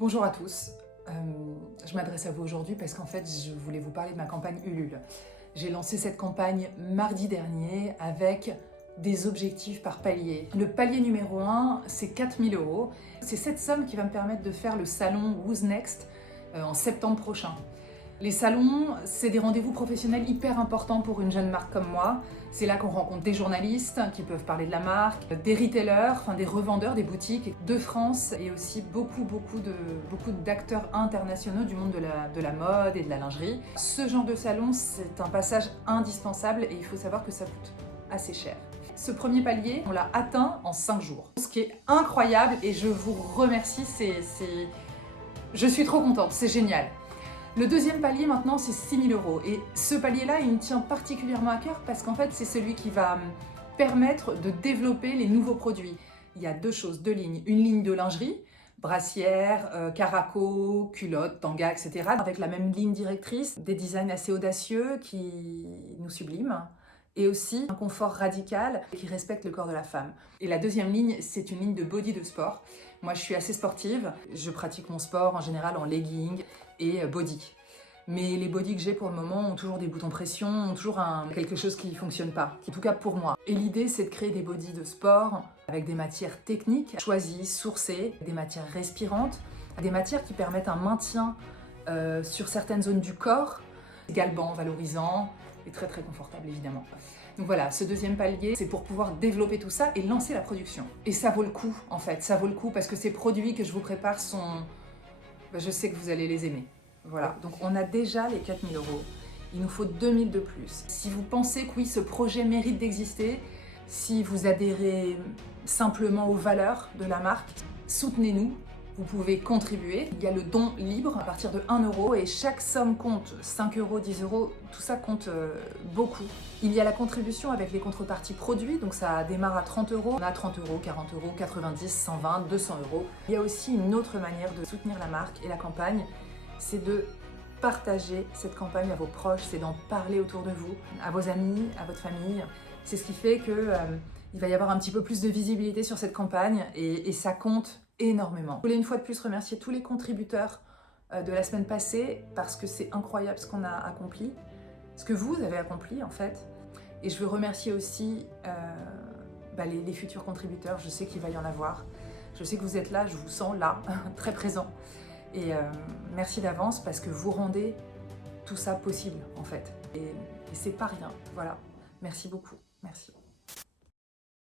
Bonjour à tous, je m'adresse à vous aujourd'hui parce qu'en fait je voulais vous parler de ma campagne Ulule. J'ai lancé cette campagne mardi dernier avec des objectifs par palier. Le palier numéro 1, c'est 4 000 €. C'est cette somme qui va me permettre de faire le salon Who's Next en septembre prochain. Les salons, c'est des rendez-vous professionnels hyper importants pour une jeune marque comme moi. C'est là qu'on rencontre des journalistes qui peuvent parler de la marque, des retailers, des revendeurs, des boutiques de France et aussi beaucoup d'acteurs internationaux du monde de la mode et de la lingerie. Ce genre de salon, c'est un passage indispensable et il faut savoir que ça coûte assez cher. Ce premier palier, on l'a atteint en 5 jours. Ce qui est incroyable et je vous remercie, je suis trop contente, c'est génial. Le deuxième palier maintenant, c'est 6 000 €. Et ce palier-là, il me tient particulièrement à cœur parce qu'en fait, c'est celui qui va me permettre de développer les nouveaux produits. Il y a deux choses, deux lignes. Une ligne de lingerie, brassière, caraco, culotte, tanga, etc. Avec la même ligne directrice, des designs assez audacieux qui nous subliment. Et aussi un confort radical qui respecte le corps de la femme. Et la deuxième ligne, c'est une ligne de body de sport. Moi, je suis assez sportive. Je pratique mon sport en général en legging et body. Mais les bodys que j'ai pour le moment ont toujours des boutons pression, ont toujours quelque chose qui ne fonctionne pas, en tout cas pour moi. Et l'idée, c'est de créer des bodys de sport avec des matières techniques, choisies, sourcées, des matières respirantes, des matières qui permettent un maintien sur certaines zones du corps, galbant, valorisant et très très confortable évidemment. Donc voilà, ce deuxième palier, c'est pour pouvoir développer tout ça et lancer la production. Et ça vaut le coup en fait, ça vaut le coup parce que ces produits que je vous prépare sont... je sais que vous allez les aimer. Voilà, donc on a déjà les 4 000 €. Il nous faut 2 000 de plus. Si vous pensez que oui, ce projet mérite d'exister, si vous adhérez simplement aux valeurs de la marque, soutenez-nous. Vous pouvez contribuer. Il y a le don libre à partir de 1 € et chaque somme compte. 5 €, 10 €, tout ça compte beaucoup. Il y a la contribution avec les contreparties produits, donc ça démarre à 30 €. On a 30 €, 40 €, 90, 120, 200 €. Il y a aussi une autre manière de soutenir la marque et la campagne, c'est de partager cette campagne à vos proches, c'est d'en parler autour de vous, à vos amis, à votre famille. C'est ce qui fait que il va y avoir un petit peu plus de visibilité sur cette campagne et ça compte énormément. Je voulais une fois de plus remercier tous les contributeurs de la semaine passée parce que c'est incroyable ce qu'on a accompli, ce que vous avez accompli en fait. Et je veux remercier aussi les futurs contributeurs, je sais qu'il va y en avoir. Je sais que vous êtes là, je vous sens là, très présent. Et merci d'avance parce que vous rendez tout ça possible en fait. Et c'est pas rien, voilà. Merci beaucoup, merci.